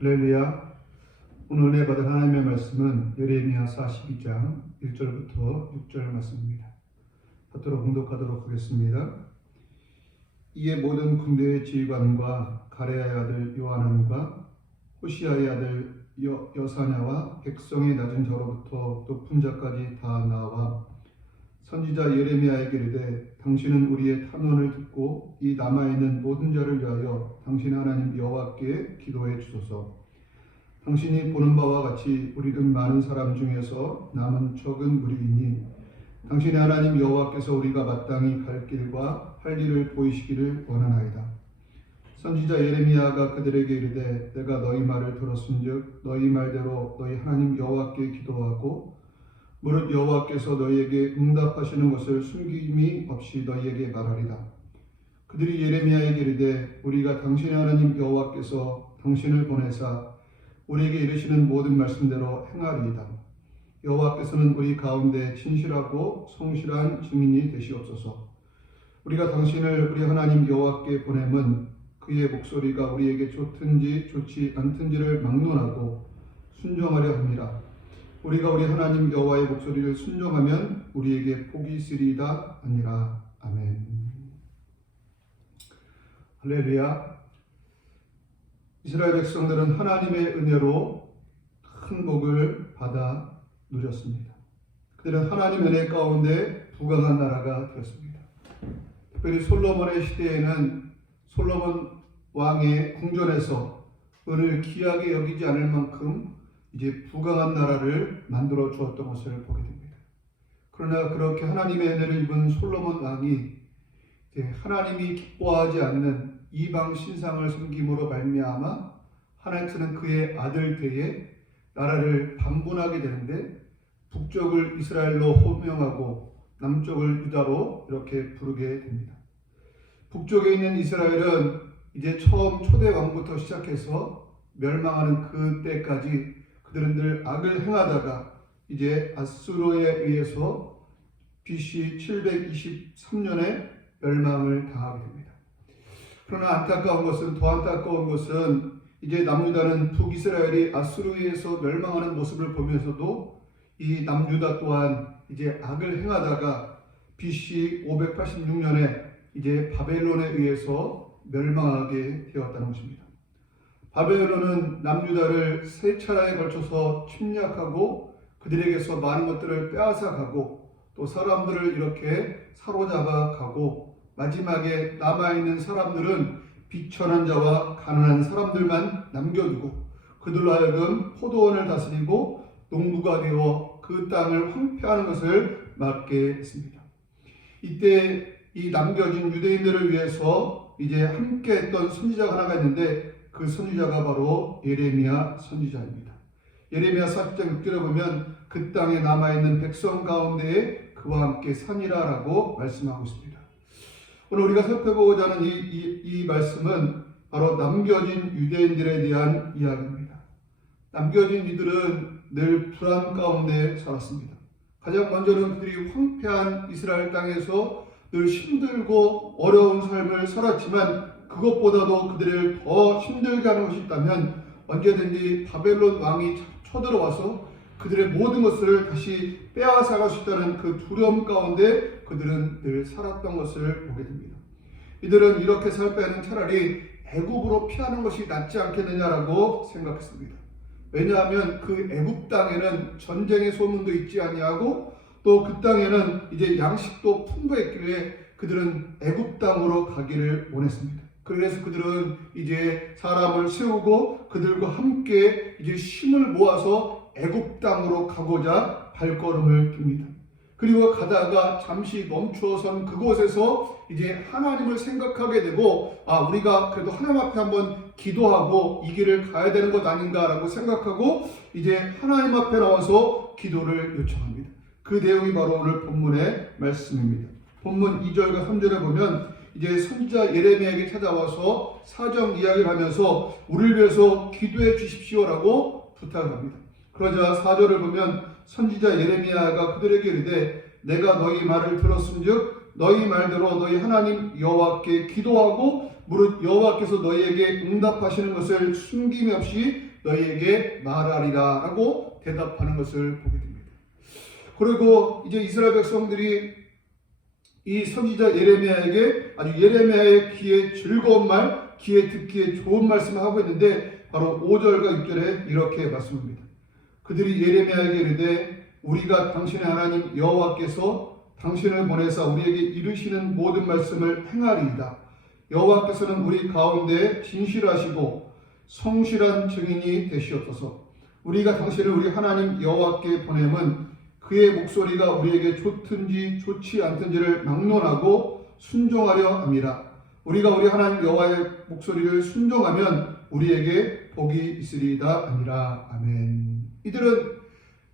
할렐루야. 오늘 은혜 받은 하나님의 말씀은 예레미야 42장 1절부터 6절 말씀입니다. 받들어 봉독하도록 하겠습니다. 이에 모든 군대의 지휘관과 가레야의 아들 요하난과 호시아의 아들 여사냐와 백성의 낮은 자로부터 높은 자까지 다 나와 선지자 예레미야에게 이르되 당신은 우리의 탄원을 듣고 이 남아있는 모든 자를 위하여 당신 하나님 여호와께 기도해 주소서. 당신이 보는 바와 같이 우리는 많은 사람 중에서 남은 적은 무리이니 당신의 하나님 여호와께서 우리가 마땅히 갈 길과 할 일을 보이시기를 원하나이다. 선지자 예레미야가 그들에게 이르되 내가 너희 말을 들었은즉 너희 말대로 너희 하나님 여호와께 기도하고 무릇 여호와께서 너희에게 응답하시는 것을 숨김이 없이 너희에게 말하리라. 그들이 예레미야에게 이르되 우리가 당신의 하나님 여호와께서 당신을 보내사 우리에게 이르시는 모든 말씀대로 행하리이다. 여호와께서는 우리 가운데 진실하고 성실한 증인이 되시옵소서. 우리가 당신을 우리 하나님 여호와께 보냄은 그의 목소리가 우리에게 좋든지 좋지 않든지를 막론하고 순종하려 합니다. 우리가 우리 하나님 여호와의 목소리를 순종하면 우리에게 복이 있으리이다 아니라. 아멘. 할렐루야. 이스라엘 백성들은 하나님의 은혜로 큰 복을 받아 누렸습니다. 그들은 하나님의 은혜 가운데 부강한 나라가 되었습니다. 특별히 솔로몬의 시대에는 솔로몬 왕의 궁전에서 은을 귀하게 여기지 않을 만큼 이제 부강한 나라를 만들어 주었던 것을 보게 됩니다. 그러나 그렇게 하나님의 은혜를 입은 솔로몬 왕이 하나님이 기뻐하지 않는 이방 신상을 섬김으로 말미암아 하나님께서는 그의 아들 때에 나라를 반분하게 되는데 북쪽을 이스라엘로 호명하고 남쪽을 유다로 이렇게 부르게 됩니다. 북쪽에 있는 이스라엘은 이제 처음 초대 왕부터 시작해서 멸망하는 그때까지 그들은 늘 악을 행하다가 이제 아수르에 의해서 BC 723년에 멸망을 당하게 됩니다. 그러나 더 안타까운 것은 이제 남유다는 북이스라엘이 아수르에 의해서 멸망하는 모습을 보면서도 이 남유다 또한 이제 악을 행하다가 BC 586년에 이제 바벨론에 의해서 멸망하게 되었다는 것입니다. 바벨론은 남유다를 세 차례에 걸쳐서 침략하고 그들에게서 많은 것들을 빼앗아가고 또 사람들을 이렇게 사로잡아 가고 마지막에 남아있는 사람들은 비천한 자와 가난한 사람들만 남겨두고 그들로 하여금 포도원을 다스리고 농부가 되어 그 땅을 황폐하는 것을 막게 했습니다. 이때 이 남겨진 유대인들을 위해서 이제 함께 했던 선지자가 하나가 있는데 그 선지자가 바로 예레미야 선지자입니다. 예레미야 40장 6절에 보면 그 땅에 남아있는 백성 가운데에 그와 함께 사니라라고 말씀하고 있습니다. 오늘 우리가 살펴보고자 하는 이 말씀은 바로 남겨진 유대인들에 대한 이야기입니다. 남겨진 이들은 늘 불안 가운데 살았습니다. 가장 먼저는 그들이 황폐한 이스라엘 땅에서 늘 힘들고 어려운 삶을 살았지만 그것보다도 그들을 더 힘들게 하는 것이 있다면 언제든지 바벨론 왕이 쳐들어와서 그들의 모든 것을 다시 빼앗아갈 수 있다는 그 두려움 가운데 그들은 늘 살았던 것을 보게 됩니다. 이들은 이렇게 살 바에는 차라리 애굽으로 피하는 것이 낫지 않겠느냐라고 생각했습니다. 왜냐하면 그 애굽 땅에는 전쟁의 소문도 있지 아니하고 또 그 땅에는 이제 양식도 풍부했길래 그들은 애굽 땅으로 가기를 원했습니다. 그래서 그들은 이제 사람을 세우고 그들과 함께 이제 힘을 모아서 애굽 땅으로 가고자 발걸음을 듭니다. 그리고 가다가 잠시 멈추어선 그곳에서 이제 하나님을 생각하게 되고 우리가 그래도 하나님 앞에 한번 기도하고 이 길을 가야 되는 것 아닌가라고 생각하고 이제 하나님 앞에 나와서 기도를 요청합니다. 그 내용이 바로 오늘 본문의 말씀입니다. 본문 2절과 3절에 보면 이제 선지자 예레미야에게 찾아와서 사정 이야기를 하면서 우리를 위해서 기도해 주십시오라고 부탁을 합니다. 그러자 4절을 보면 선지자 예레미야가 그들에게 이르되 내가 너희 말을 들었은즉 너희 말대로 너희 하나님 여호와께 기도하고 무릇 여호와께서 너희에게 응답하시는 것을 숨김이 없이 너희에게 말하리라 라고 대답하는 것을 보게 됩니다. 그리고 이제 이스라엘 백성들이 이 선지자 예레미야에게 아주 예레미야의 귀에 즐거운 말, 귀에 듣기에 좋은 말씀을 하고 있는데 바로 5절과 6절에 이렇게 말씀합니다. 그들이 예레미야에게 이르되 우리가 당신의 하나님 여호와께서 당신을 보내사 우리에게 이르시는 모든 말씀을 행하리이다. 여호와께서는 우리 가운데 진실하시고 성실한 증인이 되시옵소서. 우리가 당신을 우리 하나님 여호와께 보냄은 그의 목소리가 우리에게 좋든지 좋지 않든지를 막론하고 순종하려 함이라. 우리가 우리 하나님 여호와의 목소리를 순종하면 우리에게 복이 있으리이다 아니라. 아멘. 이들은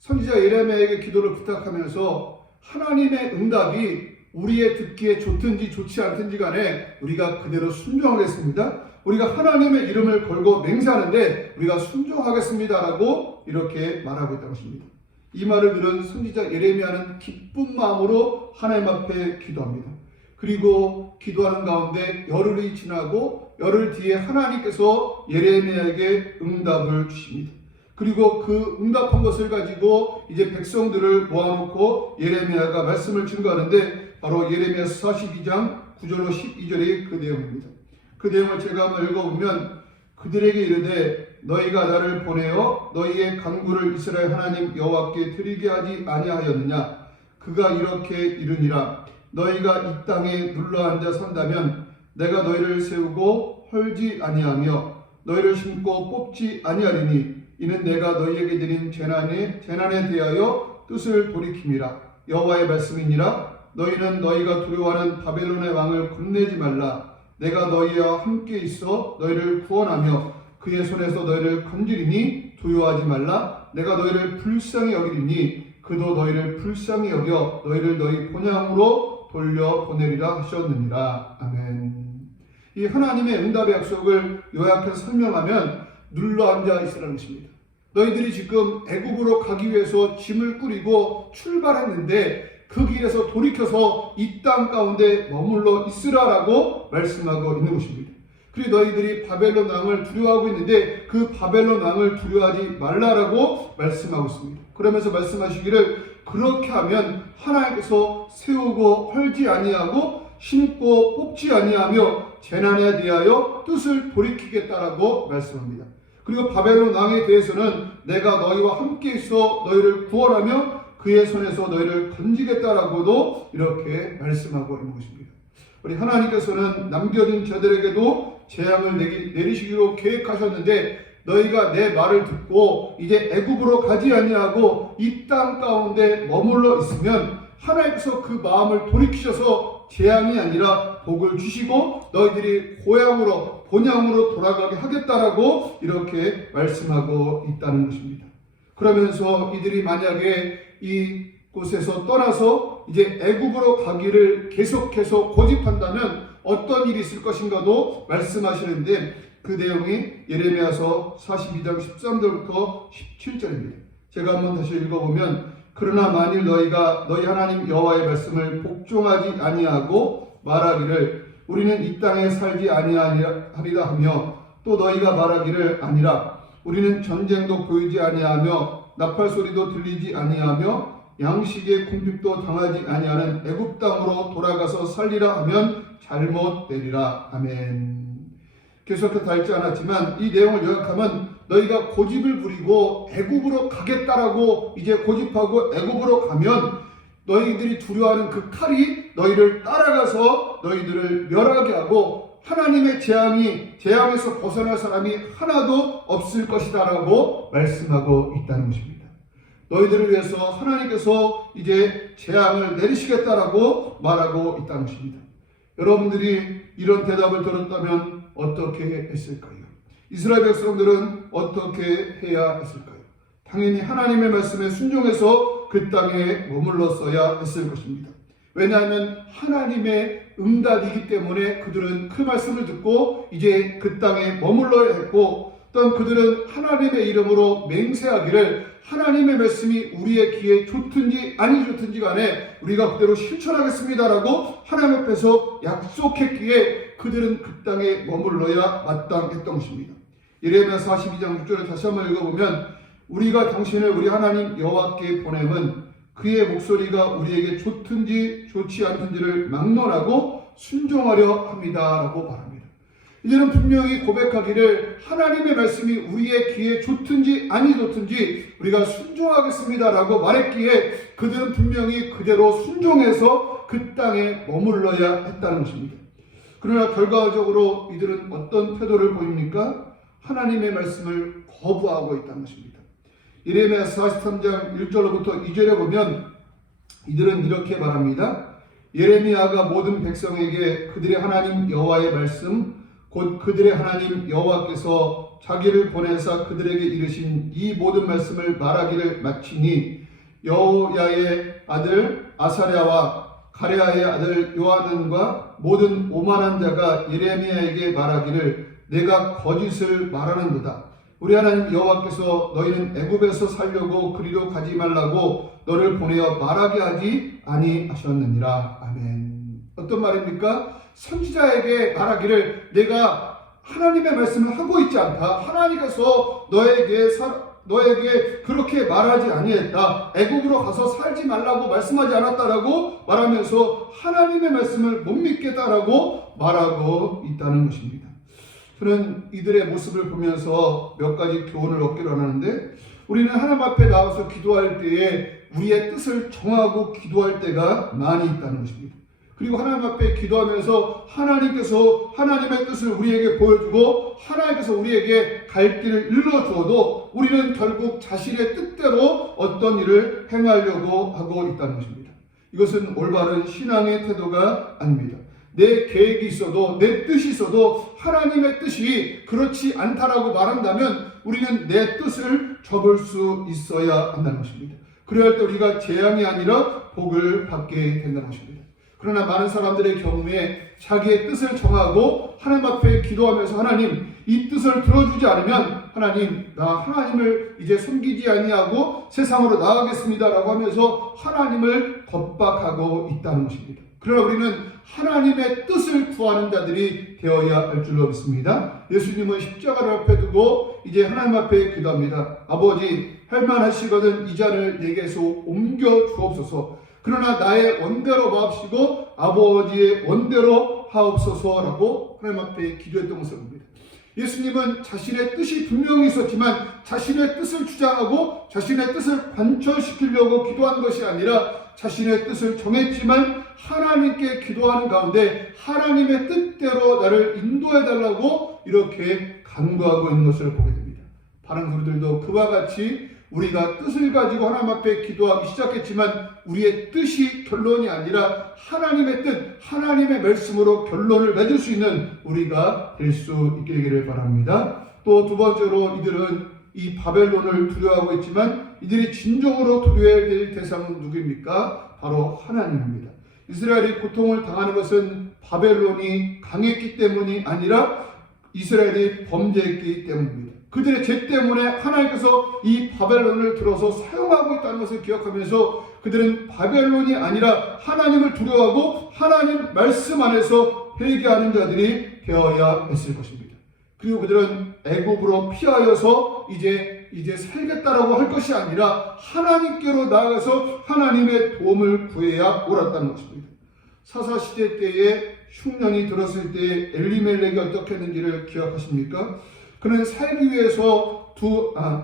선지자 예레미야에게 기도를 부탁하면서 하나님의 응답이 우리의 듣기에 좋든지 좋지 않든지 간에 우리가 그대로 순종하겠습니다. 우리가 하나님의 이름을 걸고 맹세하는데 우리가 순종하겠습니다라고 이렇게 말하고 있다는 것입니다. 이 말을 들은 선지자 예레미야는 기쁜 마음으로 하나님 앞에 기도합니다. 그리고 기도하는 가운데 열흘이 지나고 열흘 뒤에 하나님께서 예레미야에게 응답을 주십니다. 그리고 그 응답한 것을 가지고 이제 백성들을 모아놓고 예레미야가 말씀을 증거하는데 바로 예레미야서 42장 9절로 12절의 그 내용입니다. 그 내용을 제가 한번 읽어보면 그들에게 이르되 너희가 나를 보내어 너희의 간구를 이스라엘 하나님 여호와께 드리게 하지 아니하였느냐. 그가 이렇게 이르니라. 너희가 이 땅에 눌러앉아 산다면 내가 너희를 세우고 헐지 아니하며 너희를 심고 뽑지 아니하리니 이는 내가 너희에게 드린 재난에 대하여 뜻을 돌이킴이라. 여호와의 말씀이니라. 너희는 너희가 두려워하는 바벨론의 왕을 겁내지 말라. 내가 너희와 함께 있어 너희를 구원하며 그의 손에서 너희를 건지리니 두려워하지 말라. 내가 너희를 불쌍히 여기리니 그도 너희를 불쌍히 여겨 너희를 너희 본향으로 돌려보내리라 하셨느니라. 아멘. 이 하나님의 응답의 약속을 요약해서 설명하면 눌러앉아 있으라는 것입니다. 너희들이 지금 애굽으로 가기 위해서 짐을 꾸리고 출발했는데 그 길에서 돌이켜서 이 땅 가운데 머물러 있으라라고 말씀하고 있는 것입니다. 그리고 너희들이 바벨론 왕을 두려워하고 있는데 그 바벨론 왕을 두려워하지 말라라고 말씀하고 있습니다. 그러면서 말씀하시기를 그렇게 하면 하나님께서 세우고 헐지 아니하고 심고 뽑지 아니하며 재난에 대하여 뜻을 돌이키겠다라고 말씀합니다. 그리고 바벨론 왕에 대해서는 내가 너희와 함께 있어 너희를 구원하며 그의 손에서 너희를 건지겠다라고도 이렇게 말씀하고 있는 것입니다. 우리 하나님께서는 남겨진 자들에게도 재앙을 내리시기로 계획하셨는데 너희가 내 말을 듣고 이제 애굽으로 가지 아니하고 이 땅 가운데 머물러 있으면 하나님께서 그 마음을 돌이키셔서 재앙이 아니라 복을 주시고 너희들이 고향으로 본향으로 돌아가게 하겠다라고 이렇게 말씀하고 있다는 것입니다. 그러면서 이들이 만약에 이곳에서 떠나서 이제 애굽으로 가기를 계속해서 고집한다면 어떤 일이 있을 것인가도 말씀하시는데 그 내용이 예레미야서 42장 13절부터 17절입니다. 제가 한번 다시 읽어보면 그러나 만일 너희가 너희 하나님 여호와의 말씀을 복종하지 아니하고 말하기를 우리는 이 땅에 살지 아니하리라 하며 또 너희가 말하기를 아니라 우리는 전쟁도 보이지 아니하며 나팔 소리도 들리지 아니하며 양식의 궁핍도 당하지 아니하는 애굽 땅으로 돌아가서 살리라 하면 잘못되리라. 아멘. 계속해서 다 읽지 않았지만 이 내용을 요약하면 너희가 고집을 부리고 애굽으로 가겠다라고 이제 고집하고 애굽으로 가면 너희들이 두려워하는 그 칼이 너희를 따라가서 너희들을 멸하게 하고 하나님의 재앙에서 벗어날 사람이 하나도 없을 것이다라고 말씀하고 있다는 것입니다. 너희들을 위해서 하나님께서 이제 재앙을 내리시겠다라고 말하고 있다는 것입니다. 여러분들이 이런 대답을 들었다면 어떻게 했을까요? 이스라엘 백성들은 어떻게 해야 했을까요? 당연히 하나님의 말씀에 순종해서 그 땅에 머물렀어야 했을 것입니다. 왜냐하면 하나님의 응답이기 때문에 그들은 그 말씀을 듣고 이제 그 땅에 머물러야 했고 또한 그들은 하나님의 이름으로 맹세하기를 하나님의 말씀이 우리의 귀에 좋든지 아니 좋든지 간에 우리가 그대로 실천하겠습니다라고 하나님 앞에서 약속했기에 그들은 그 땅에 머물러야 마땅했던 것입니다. 예레미야 42장 6절을 다시 한번 읽어보면 우리가 당신을 우리 하나님 여호와께 보냄은 그의 목소리가 우리에게 좋든지 좋지 않든지를 막론하고 순종하려 합니다 라고 말합니다. 이제는 분명히 고백하기를 하나님의 말씀이 우리의 귀에 좋든지 아니 좋든지 우리가 순종하겠습니다 라고 말했기에 그들은 분명히 그대로 순종해서 그 땅에 머물러야 했다는 것입니다. 그러나 결과적으로 이들은 어떤 태도를 보입니까? 하나님의 말씀을 거부하고 있다는 것입니다. 예레미야 43장 1절로부터 2절에 보면 이들은 이렇게 말합니다. 예레미야가 모든 백성에게 그들의 하나님 여호와의 말씀 곧 그들의 하나님 여호와께서 자기를 보내사 그들에게 이르신 이 모든 말씀을 말하기를 마치니 여호야의 아들 아사랴와 가레아의 아들 요하난과 모든 오만한 자가 예레미야에게 말하기를 내가 거짓을 말하는도다. 우리 하나님 여호와께서 너희는 애굽에서 살려고 그리로 가지 말라고 너를 보내어 말하게 하지 아니하셨느니라. 아멘. 어떤 말입니까? 선지자에게 말하기를 내가 하나님의 말씀을 하고 있지 않다. 하나님께서 너에게 그렇게 말하지 아니했다. 애국으로 가서 살지 말라고 말씀하지 않았다라고 말하면서 하나님의 말씀을 못 믿겠다라고 말하고 있다는 것입니다. 저는 이들의 모습을 보면서 몇 가지 교훈을 얻기로 하는데 우리는 하나님 앞에 나와서 기도할 때에 우리의 뜻을 정하고 기도할 때가 많이 있다는 것입니다. 그리고 하나님 앞에 기도하면서 하나님께서 하나님의 뜻을 우리에게 보여주고 하나님께서 우리에게 갈 길을 일러주어도 우리는 결국 자신의 뜻대로 어떤 일을 행하려고 하고 있다는 것입니다. 이것은 올바른 신앙의 태도가 아닙니다. 내 계획이 있어도 내 뜻이 있어도 하나님의 뜻이 그렇지 않다라고 말한다면 우리는 내 뜻을 접을 수 있어야 한다는 것입니다. 그래야 할 때 우리가 재앙이 아니라 복을 받게 된다는 것입니다. 그러나 많은 사람들의 경우에 자기의 뜻을 정하고 하나님 앞에 기도하면서 하나님 이 뜻을 들어주지 않으면 하나님 나 하나님을 이제 섬기지 아니하고 세상으로 나가겠습니다 라고 하면서 하나님을 겁박하고 있다는 것입니다. 그러나 우리는 하나님의 뜻을 구하는 자들이 되어야 할 줄로 믿습니다. 예수님은 십자가를 앞에 두고 이제 하나님 앞에 기도합니다. 아버지 할만하시거든 이 잔을 내게서 옮겨 주옵소서. 그러나 나의 원대로 마옵시고 아버지의 원대로 하옵소서라고 하나님 앞에 기도했던 것을 봅니다. 예수님은 자신의 뜻이 분명히 있었지만 자신의 뜻을 주장하고 자신의 뜻을 관철시키려고 기도한 것이 아니라 자신의 뜻을 정했지만 하나님께 기도하는 가운데 하나님의 뜻대로 나를 인도해달라고 이렇게 간구하고 있는 것을 보게 됩니다. 다른 우리들도 그와 같이 우리가 뜻을 가지고 하나님 앞에 기도하기 시작했지만 우리의 뜻이 결론이 아니라 하나님의 뜻, 하나님의 말씀으로 결론을 맺을 수 있는 우리가 될 수 있게 되기를 바랍니다. 또 두 번째로 이들은 이 바벨론을 두려워하고 있지만 이들이 진정으로 두려워해야 될 대상은 누구입니까? 바로 하나님입니다. 이스라엘이 고통을 당하는 것은 바벨론이 강했기 때문이 아니라 이스라엘이 범죄했기 때문입니다. 그들의 죄 때문에 하나님께서 이 바벨론을 들어서 사용하고 있다는 것을 기억하면서 그들은 바벨론이 아니라 하나님을 두려워하고 하나님 말씀 안에서 회개하는 자들이 되어야 했을 것입니다. 그리고 그들은 애굽으로 피하여서 이제 살겠다라고 할 것이 아니라 하나님께로 나아가서 하나님의 도움을 구해야 옳았다는 것입니다. 사사시대 때에 흉년이 들었을 때 엘리멜렉이 어떻게 했는지를 기억하십니까? 그는 살기 위해서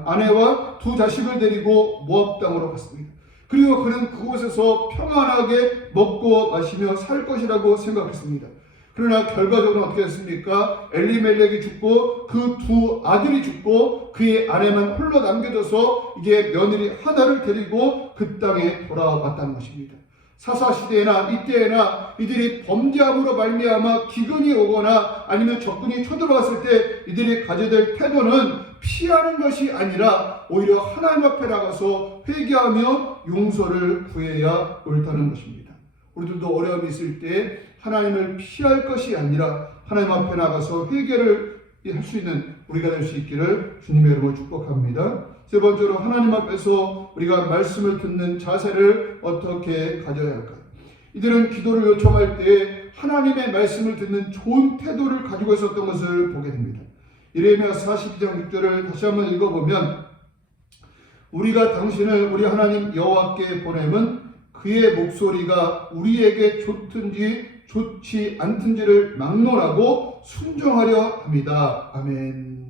아내와 두 자식을 데리고 모압 땅으로 갔습니다. 그리고 그는 그곳에서 평안하게 먹고 마시며 살 것이라고 생각했습니다. 그러나 결과적으로 어떻게 됐습니까? 엘리멜렉이 죽고 그 두 아들이 죽고 그의 아내만 홀로 남겨져서 이제 며느리 하나를 데리고 그 땅에 돌아왔다는 것입니다. 사사시대나 이때에나 이들이 범죄함으로 말미암아 기근이 오거나 아니면 적군이 쳐들어왔을 때 이들이 가져야 될 태도는 피하는 것이 아니라 오히려 하나님 앞에 나가서 회개하며 용서를 구해야 옳다는 것입니다. 우리들도 어려움이 있을 때 하나님을 피할 것이 아니라 하나님 앞에 나가서 회개를 할 수 있는 우리가 될 수 있기를 주님의 이름으로 축복합니다. 세 번째로 하나님 앞에서 우리가 말씀을 듣는 자세를 어떻게 가져야 할까요? 이들은 기도를 요청할 때 하나님의 말씀을 듣는 좋은 태도를 가지고 있었던 것을 보게 됩니다. 예레미야 42장 6절을 다시 한번 읽어보면 우리가 당신을 우리 하나님 여호와께 보내면 그의 목소리가 우리에게 좋든지 좋지 않든지를 막론하고 순종하려 합니다. 아멘.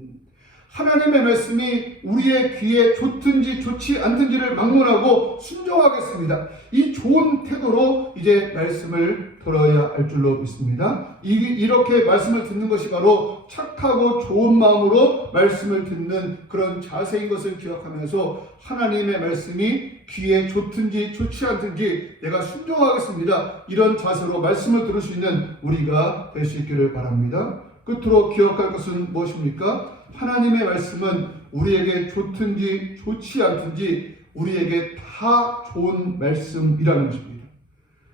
하나님의 말씀이 우리의 귀에 좋든지 좋지 않든지를 막론하고 순종하겠습니다. 이 좋은 태도로 이제 말씀을 들어야 할 줄로 믿습니다. 이렇게 말씀을 듣는 것이 바로 착하고 좋은 마음으로 말씀을 듣는 그런 자세인 것을 기억하면서 하나님의 말씀이 귀에 좋든지 좋지 않든지 내가 순종하겠습니다. 이런 자세로 말씀을 들을 수 있는 우리가 될 수 있기를 바랍니다. 끝으로 기억할 것은 무엇입니까? 하나님의 말씀은 우리에게 좋든지 좋지 않든지 우리에게 다 좋은 말씀이라는 것입니다.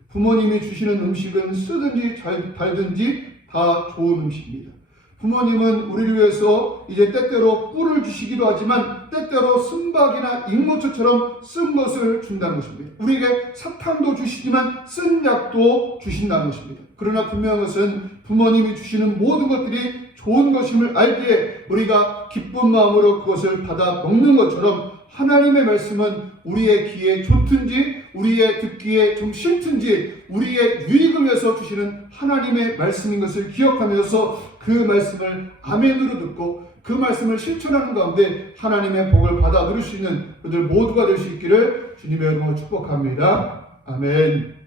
부모님이 주시는 음식은 쓰든지 달든지 다 좋은 음식입니다. 부모님은 우리를 위해서 이제 때때로 꿀을 주시기도 하지만 때때로 쓴박이나 익모초처럼 쓴 것을 준다는 것입니다. 우리에게 사탕도 주시지만 쓴 약도 주신다는 것입니다. 그러나 분명한 것은 부모님이 주시는 모든 것들이 좋은 것임을 알기에 우리가 기쁜 마음으로 그것을 받아 먹는 것처럼 하나님의 말씀은 우리의 귀에 좋든지 우리의 듣기에 좀 싫든지 우리의 유익을 위해서 주시는 하나님의 말씀인 것을 기억하면서 그 말씀을 아멘으로 듣고 그 말씀을 실천하는 가운데 하나님의 복을 받아 누릴 수 있는 그들 모두가 될 수 있기를 주님의 이름으로 축복합니다. 아멘.